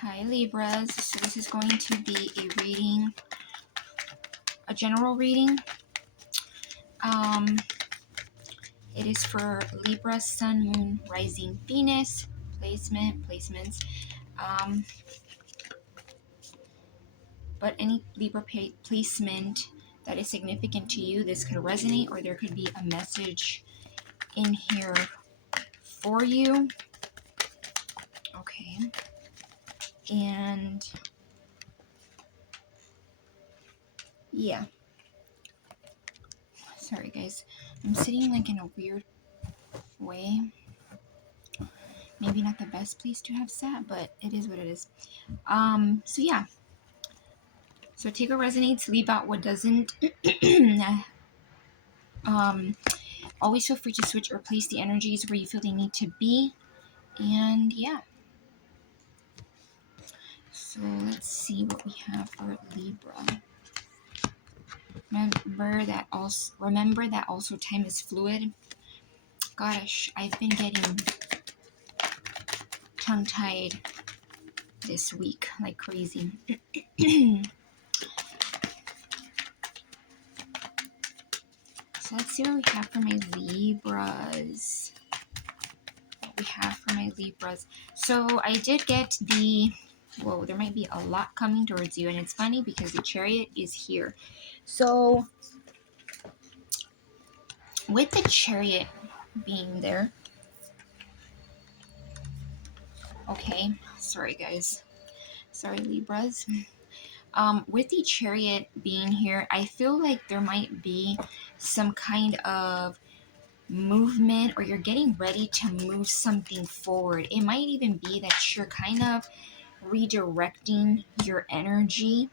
Hi Libras, so this is going to be a reading, a general reading. It is for Libra, Sun, Moon, Rising, Venus, placements. But any Libra placement that is significant to you, this could resonate, or there could be a message in here for you. Okay. And yeah. Sorry guys. I'm sitting like in a weird way. Maybe not the best place to have sat, but it is what it is. So yeah. So take what resonates, leave out what doesn't. Always feel free to switch or place the energies where you feel they need to be. And yeah. So let's see what we have for Libra. Remember that also time is fluid. Gosh, I've been getting tongue-tied this week like crazy. So let's see what we have for my Libras. So I did get the, whoa, there might be a lot coming towards you, and it's funny because the Chariot is here. So with the Chariot being there, okay, sorry guys, sorry Libras. With the Chariot being here, I feel like there might be some kind of movement, or you're getting ready to move something forward. It might even be that you're kind of redirecting your energy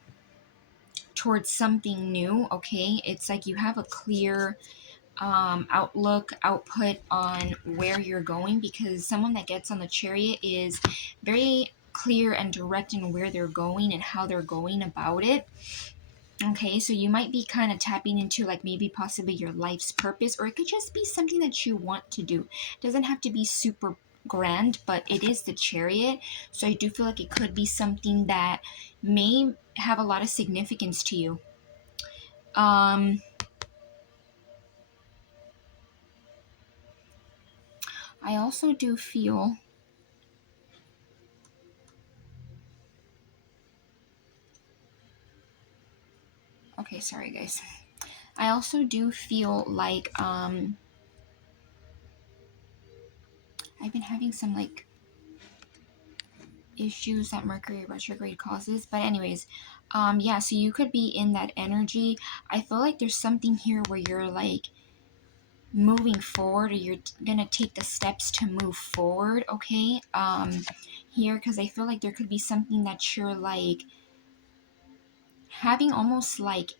towards something new. Okay, it's like you have a clear output on where you're going, because someone that gets on the Chariot is very clear and direct in where they're going and how they're going about it. Okay, so you might be kind of tapping into like maybe possibly your life's purpose, or it could just be something that you want to do. It doesn't have to be super grand, but it is the Chariot. So I do feel like it could be something that may have a lot of significance to you. I also do feel, okay, sorry guys. I also do feel like I've been having some like issues that Mercury retrograde causes, but anyways, yeah, so you could be in that energy. I feel like there's something here where you're like moving forward, or you're gonna take the steps to move forward. Okay, here, because I feel like there could be something that you're like having almost like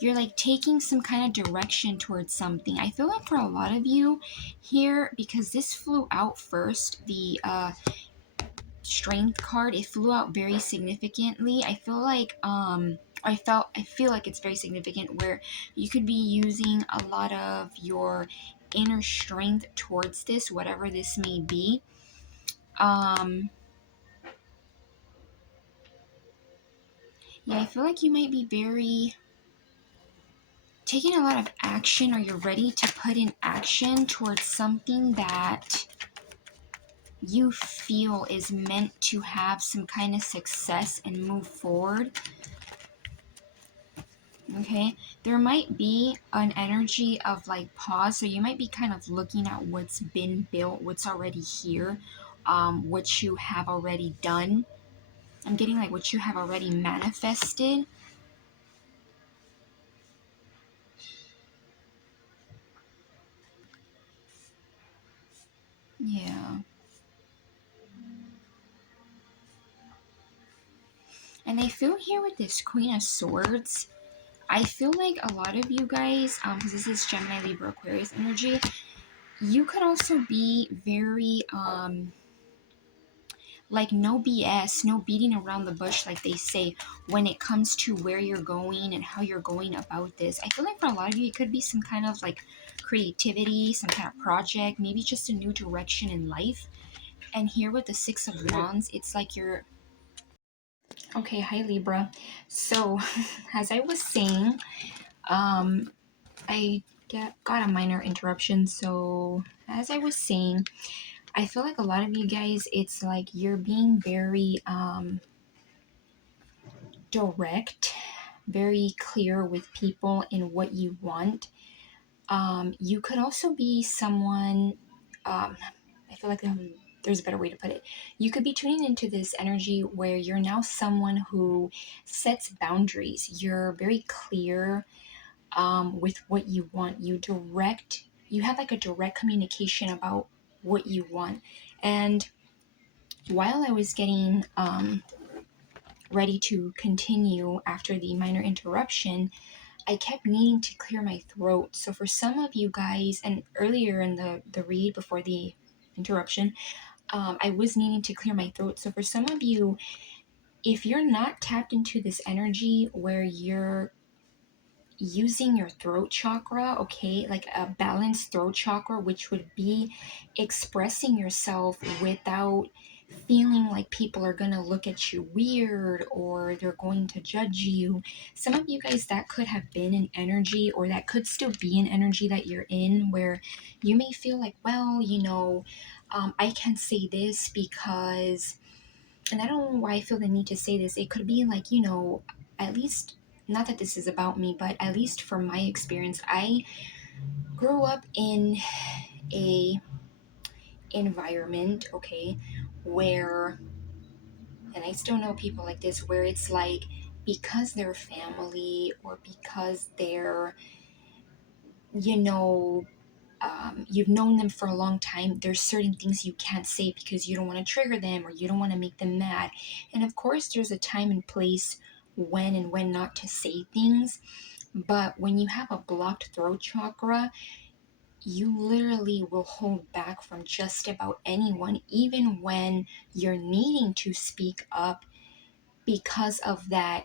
you're like taking some kind of direction towards something. I feel like for a lot of you here, because this flew out first, the Strength card, it flew out very significantly. I feel like I feel like it's very significant, where you could be using a lot of your inner strength towards this, whatever this may be. Yeah, I feel like you might be very taking a lot of action, or you're ready to put in action towards something that you feel is meant to have some kind of success and move forward. Okay, there might be an energy of like pause, so you might be kind of looking at what's been built, what's already here, what you have already done. I'm getting like what you have already manifested. Yeah. And I feel here with this Queen of Swords, I feel like a lot of you guys, because this is Gemini, Libra, Aquarius energy, you could also be very, like no BS, no beating around the bush, like they say, when it comes to where you're going and how you're going about this. I feel like for a lot of you, it could be some kind of like creativity, some kind of project, maybe just a new direction in life. And here with the Six of Wands, it's like you're okay. Hi Libra. So as I was saying, I got a minor interruption. So as I was saying, I feel like a lot of you guys, it's like you're being very direct, very clear with people in what you want. You could also be someone, I feel like there's a better way to put it. You could be tuning into this energy where you're now someone who sets boundaries. You're very clear with what you want. You have like a direct communication about what you want. And while I was getting ready to continue after the minor interruption, I kept needing to clear my throat. So for some of you guys, and earlier in the read before the interruption, I was needing to clear my throat. So for some of you, if you're not tapped into this energy where you're using your throat chakra, okay, like a balanced throat chakra, which would be expressing yourself without feeling like people are going to look at you weird or they're going to judge you. Some of you guys, that could have been an energy, or that could still be an energy that you're in, where you may feel like, well, I can't say this because, and I don't know why I feel the need to say this. It could be like, at least, not that this is about me, but at least from my experience, I grew up in a environment, okay, where, and I still know people like this, where it's like, because they're family or because they're, you know, you've known them for a long time, there's certain things you can't say because you don't want to trigger them or you don't want to make them mad. And of course, there's a time and place when and when not to say things. But when you have a blocked throat chakra, you literally will hold back from just about anyone, even when you're needing to speak up because of that,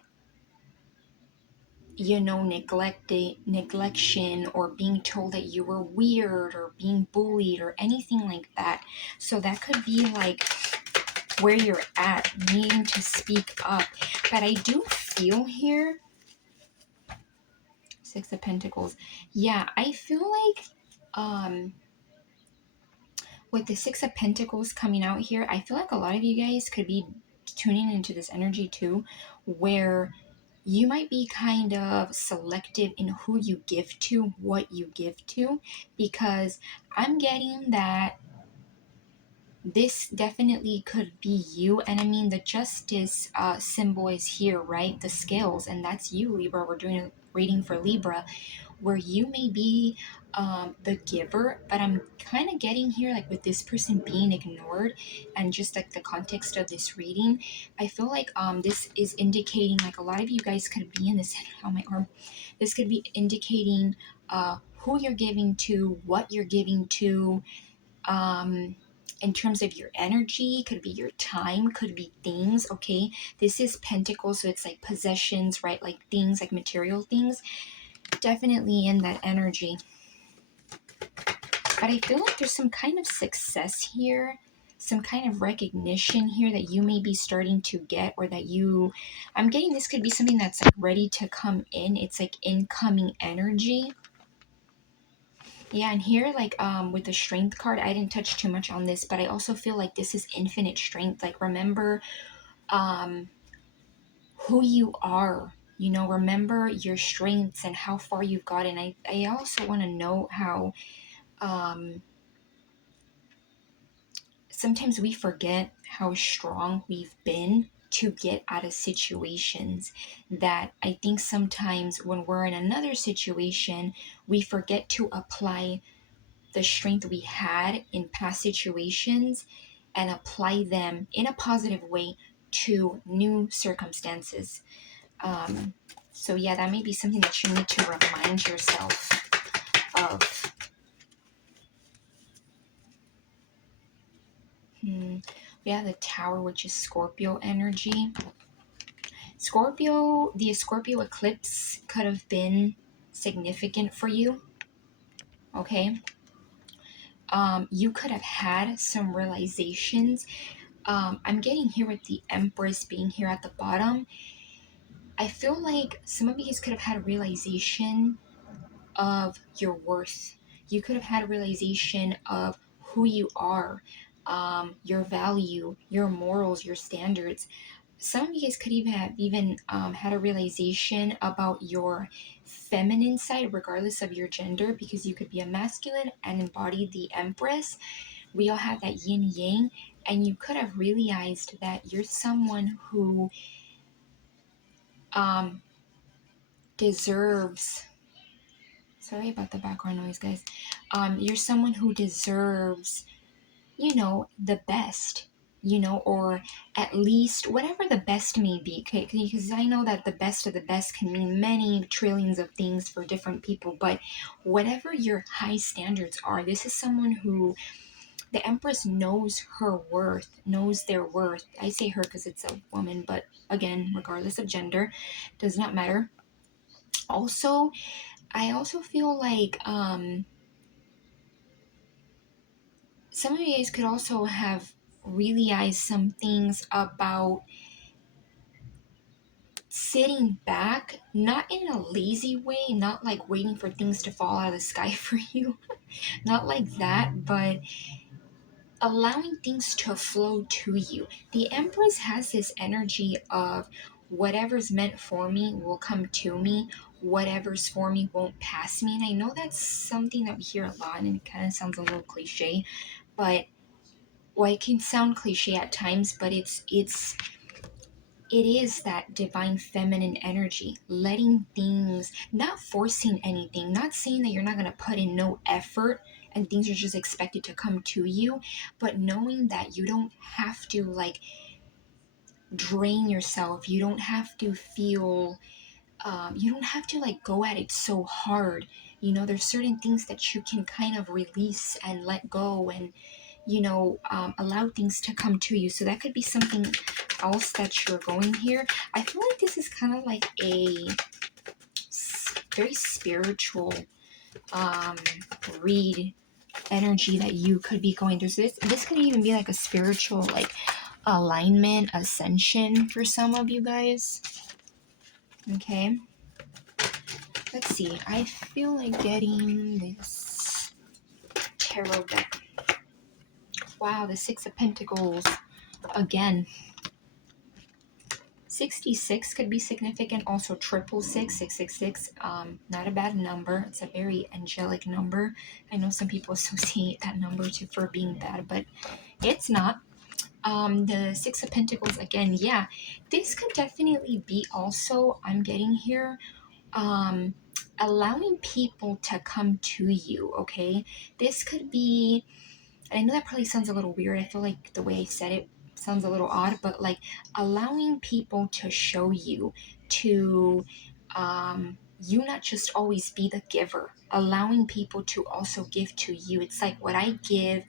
neglection, or being told that you were weird or being bullied or anything like that. So that could be like where you're at, needing to speak up. But I do feel here, Six of Pentacles. Yeah, I feel like with the Six of Pentacles coming out here, I feel like a lot of you guys could be tuning into this energy too, where you might be kind of selective in who you give to, what you give to, because I'm getting that this definitely could be you. And I mean, the justice symbol is here, right? The scales, and that's you, Libra. We're doing a reading for Libra, where you may be the giver, but I'm kind of getting here, like with this person being ignored, and just like the context of this reading, I feel like this is indicating like a lot of you guys could be in this on my arm. This could be indicating who you're giving to, what you're giving to. In terms of your energy, could be your time, could be things, okay? This is Pentacles, so it's like possessions, right? Like things, like material things. Definitely in that energy. But I feel like there's some kind of success here, some kind of recognition here that you may be starting to get, or that I'm getting this could be something that's like ready to come in. It's like incoming energy. Yeah, and here, like, with the strength card, I didn't touch too much on this, but I also feel like this is infinite strength. Like, remember, who you are, remember your strengths and how far you've gotten. I also want to know how, sometimes we forget how strong we've been to get out of situations, that I think sometimes when we're in another situation, we forget to apply the strength we had in past situations and apply them in a positive way to new circumstances. So yeah, that may be something that you need to remind yourself of. We have the Tower, which is Scorpio energy. The Scorpio eclipse could have been significant for you. okay? You could have had some realizations. I'm getting here with the Empress being here at the bottom. I feel like some of you guys could have had a realization of your worth. You could have had a realization of who you are, your value, your morals, your standards. Some of you guys could even have had a realization about your feminine side, regardless of your gender, because you could be a masculine and embody the Empress. We all have that yin yang, and you could have realized that you're someone who um, deserves. Sorry about the background noise, guys. You're someone who deserves, the best, or at least whatever the best may be, okay? Because I know that the best of the best can mean many trillions of things for different people, but whatever your high standards are, this is someone who the Empress knows her worth, knows their worth. I say her because it's a woman, but again, regardless of gender, does not matter. Also, I also feel like some of you guys could also have realized some things about sitting back, not in a lazy way, not like waiting for things to fall out of the sky for you, not like that, but allowing things to flow to you. The Empress has this energy of whatever's meant for me will come to me, whatever's for me won't pass me. And I know that's something that we hear a lot, and it kind of sounds a little cliche, but well, it can sound cliche at times, but it is that divine feminine energy, letting things, not forcing anything, not saying that you're not going to put in no effort and things are just expected to come to you, but knowing that you don't have to like drain yourself. You don't have to feel, you don't have to like go at it so hard. There's certain things that you can kind of release and let go and allow things to come to you. So that could be something else that you're going here. I feel like this is kind of like a very spiritual read energy that you could be going through. So this could even be like a spiritual like alignment, ascension for some of you guys. Okay. Let's see. I feel like getting this tarot deck. Wow, the Six of Pentacles again. 66 could be significant. Also, 666, not a bad number. It's a very angelic number. I know some people associate that number for being bad, but it's not. The Six of Pentacles again. Yeah, this could definitely be also. I'm getting here. Allowing people to come to you. Okay, this could be. I know that probably sounds a little weird. I feel like the way I said it sounds a little odd, but like allowing people to show you, to you not just always be the giver, allowing people to also give to you. It's like what I give,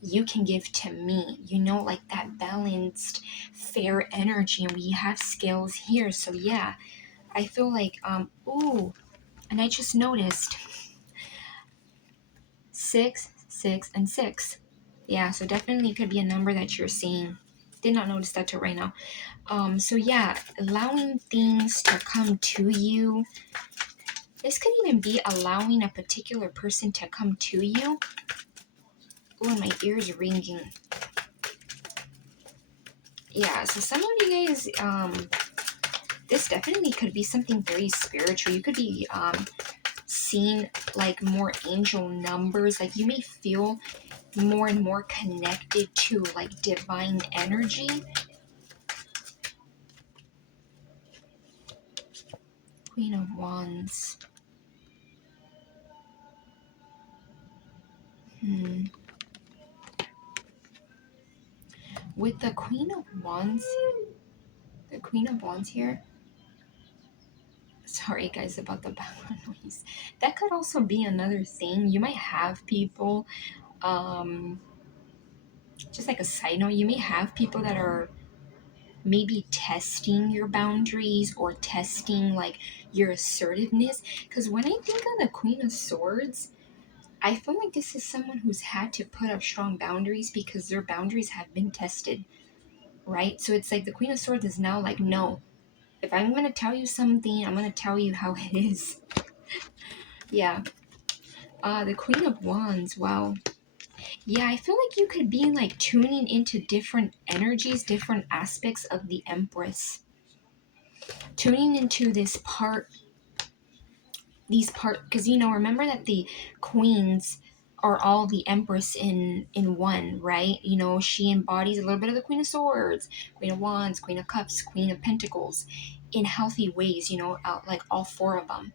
you can give to me, like that balanced, fair energy. And we have scales here. So yeah, I feel like, ooh, and I just noticed 6, 6, and 6. Yeah, so definitely could be a number that you're seeing. Did not notice that till right now. So yeah, allowing things to come to you. This could even be allowing a particular person to come to you. Oh, my ears ringing. Yeah, so some of you guys, this definitely could be something very spiritual. You could be seeing like more angel numbers. Like you may feel more and more connected to like divine energy. Queen of Wands. With the Queen of Wands here. Sorry guys about the background noise. That could also be another thing. You might have people, just like a side note, you may have people that are maybe testing your boundaries or testing like your assertiveness. Because when I think of the Queen of Swords, I feel like this is someone who's had to put up strong boundaries because their boundaries have been tested, right? So it's like the Queen of Swords is now like, no, if I'm going to tell you something, I'm going to tell you how it is. Yeah. The Queen of Wands, wow. Yeah, I feel like you could be like tuning into different energies, different aspects of the Empress. Tuning into this part, because remember that the queens are all the Empress in one, right? She embodies a little bit of the Queen of Swords, Queen of Wands, Queen of Cups, Queen of Pentacles, in healthy ways. Like all four of them.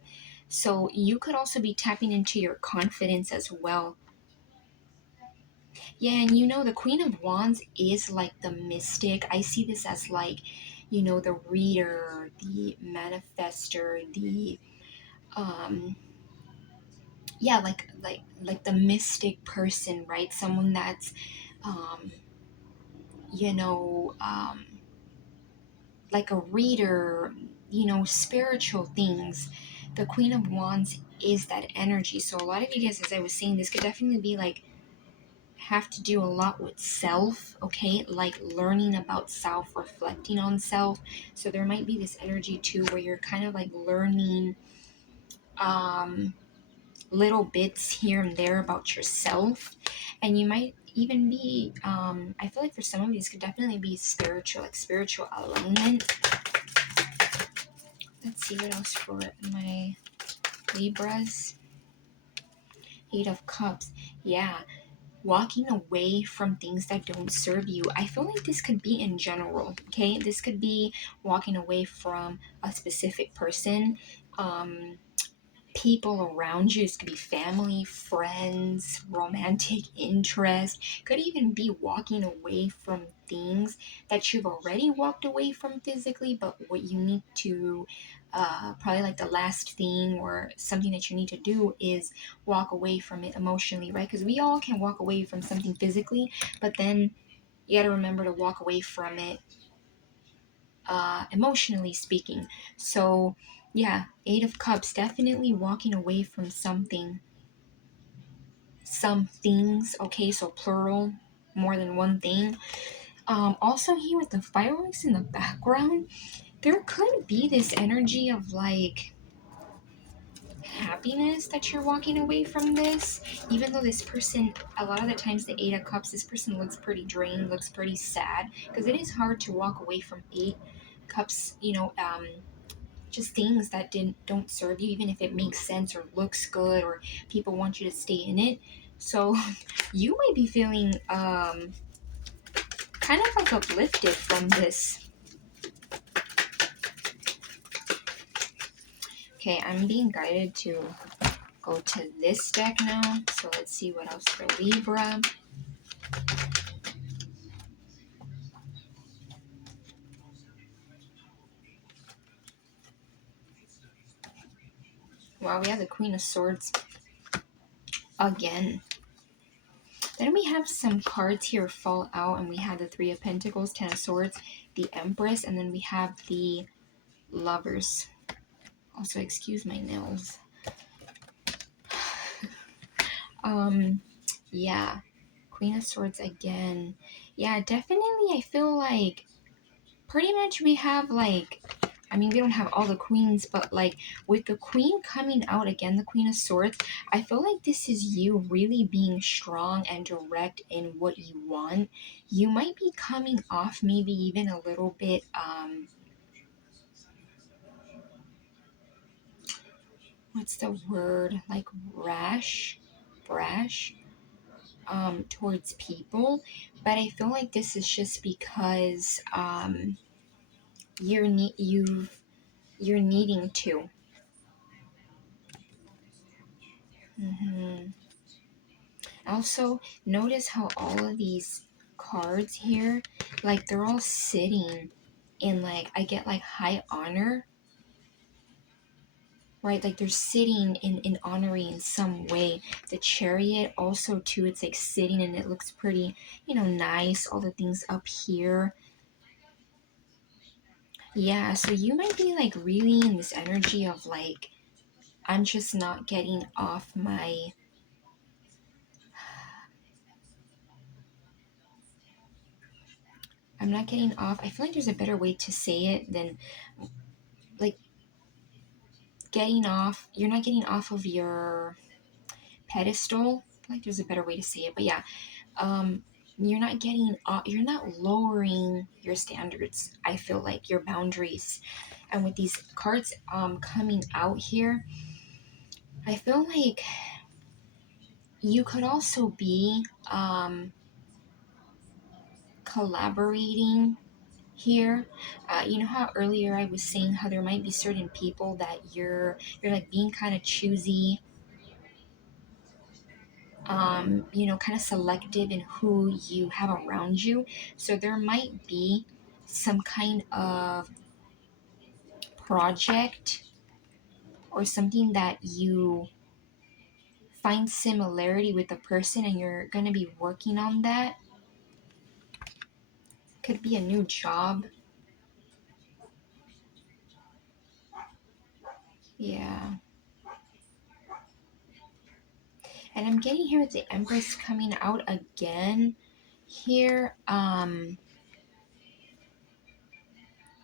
So you could also be tapping into your confidence as well. Yeah, and the Queen of Wands is like the mystic. I see this as like, the reader, the manifester, the um yeah, like the mystic person, right? Someone that's um you know um like a reader, spiritual things. The Queen of Wands is that energy. So a lot of you guys, as I was saying, this could definitely be like have to do a lot with self, okay? Like learning about self, reflecting on self. So there might be this energy too where you're kind of like learning um little bits here and there about yourself. And you might even be I feel like for some of these could definitely be spiritual, like spiritual alignment. Let's see what else for my Libras. 8 of Cups. Yeah, walking away from things that don't serve you. I feel like this could be in general, okay? This could be walking away from a specific person, people around you. This could be family, friends, romantic interest. Could even be walking away from things that you've already walked away from physically, but what you need to probably like the last thing or something that you need to do is walk away from it emotionally, right? Because we all can walk away from something physically, but then you got to remember to walk away from it emotionally speaking. So yeah, 8 of Cups, definitely walking away from something, some things, okay? So plural, more than one thing. Also here with the fireworks in the background, there could be this energy of like happiness that you're walking away from this, even though this person, a lot of the times the 8 of Cups, this person looks pretty drained, looks pretty sad, because it is hard to walk away from 8 cups, just things that don't serve you, even if it makes sense or looks good or people want you to stay in it. So you might be feeling kind of like uplifted from this. Okay, I'm being guided to go to this deck now. So let's see what else for Libra. Wow, we have the Queen of Swords again. Then we have some cards here fall out, and we have the 3 of Pentacles, 10 of Swords, the Empress, and then we have the Lovers. Also, excuse my nails. Yeah, Queen of Swords again. Yeah, definitely. I feel like pretty much we have like, I mean, we don't have all the queens, but like with the queen coming out again, the Queen of Swords, I feel like this is you really being strong and direct in what you want. You might be coming off maybe even a little bit, what's the word? Like brash, towards people. But I feel like this is just because, you're needing to. hmm Also, notice how all of these cards here, like they're all sitting in like, I get like high honor, right? Like they're sitting in honoring in some way. The Chariot also too, it's like sitting and it looks pretty, nice. All the things up here. Yeah, so you might be like really in this energy of like, I'm just not getting off my I'm not getting off. I feel like there's a better way to say it than like getting off. You're not getting off of your pedestal. I feel like there's a better way to say it, but yeah, um, you're not getting off. You're not lowering your standards. I feel like your boundaries, and with these cards coming out here, I feel like you could also be collaborating here. You know how earlier I was saying how there might be certain people that you're like being kind of choosy, kind of selective in who you have around you. So there might be some kind of project or something that you find similarity with the person and you're going to be working on that. Could be a new job. Yeah. And I'm getting here with the Empress coming out again here.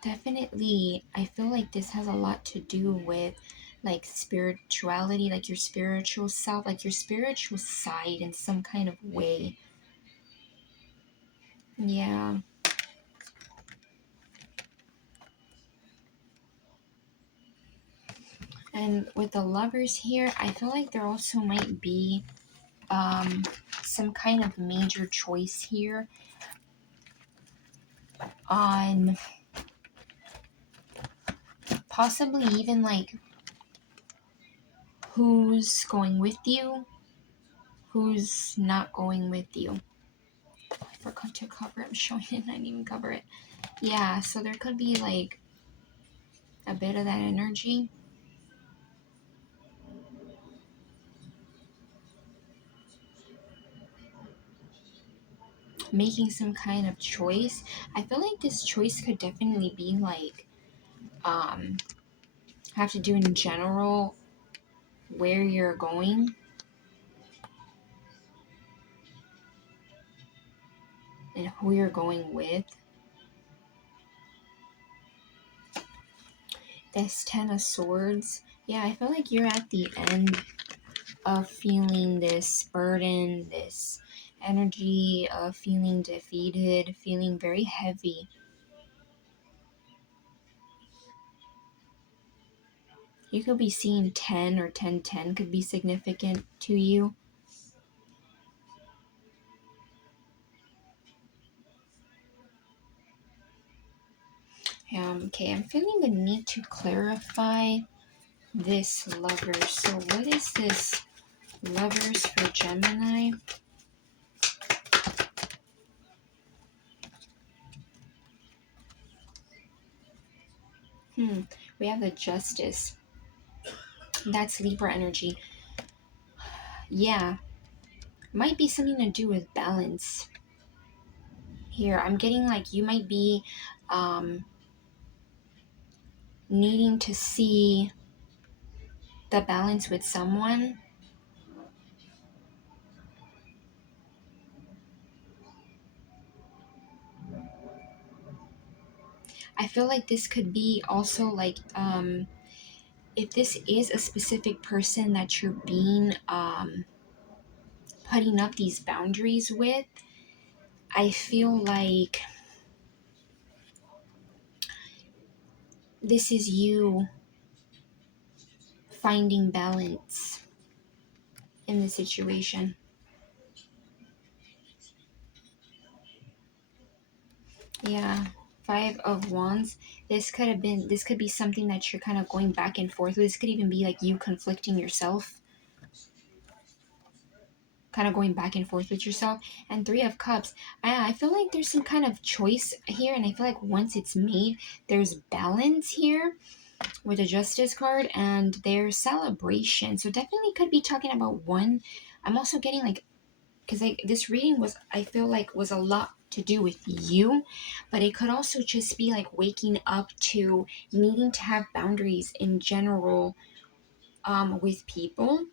Definitely, I feel like this has a lot to do with like spirituality, like your spiritual self, like your spiritual side in some kind of way. Yeah. And with the Lovers here, I feel like there also might be um, some kind of major choice here on possibly even like who's going with you, who's not going with you. I forgot to cover it. I'm showing it and I didn't even cover it. Yeah, so there could be like a bit of that energy. Making some kind of choice. I feel like this choice could definitely be like have to do in general where you're going and who you're going with. This Ten of Swords. Yeah, I feel like you're at the end of feeling this burden, this energy of feeling defeated, feeling very heavy. You could be seeing 10 or 1010 could be significant to you. Okay, I'm feeling the need to clarify this Lover. So what is this Lovers for Gemini? We have the Justice. That's Libra energy. Yeah, might be something to do with balance. Here, I'm getting like you might be um, needing to see the balance with someone. I feel like this could be also like if this is a specific person that you're being putting up these boundaries with, I feel like this is you finding balance in the situation. Yeah. Five of Wands. This could be something that you're kind of going back and forth with. This could even be like you conflicting yourself, kind of going back and forth with yourself. And Three of Cups. I feel like there's some kind of choice here, and I feel like once it's made, there's balance here with a Justice card and their celebration. So definitely could be talking about one. I'm also getting like, because this reading was, I feel like, was a lot to do with you, but it could also just be like waking up to needing to have boundaries in general with people,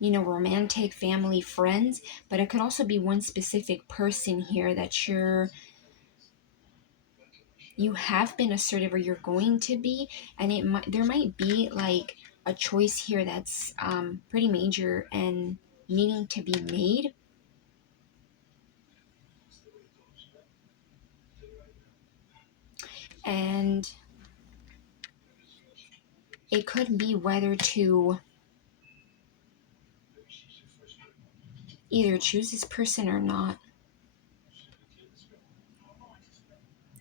romantic, family, friends, but it could also be one specific person here that you're you have been assertive or you're going to be, and there might be like a choice here that's pretty major and needing to be made. And it could be whether to either choose this person or not.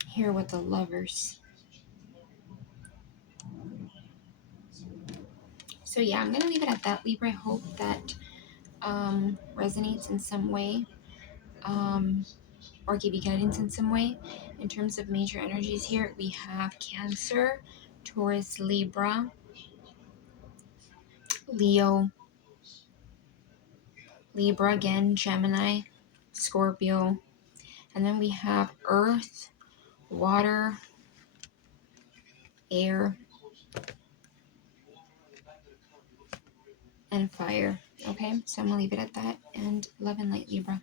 Here with the Lovers. So yeah, I'm gonna leave it at that, Libra. I hope that resonates in some way, or give you guidance in some way. In terms of major energies here, we have Cancer, Taurus, Libra, Leo, Libra again, Gemini, Scorpio, and then we have Earth, Water, Air, and Fire. Okay, so I'm gonna leave it at that, and love and light, Libra.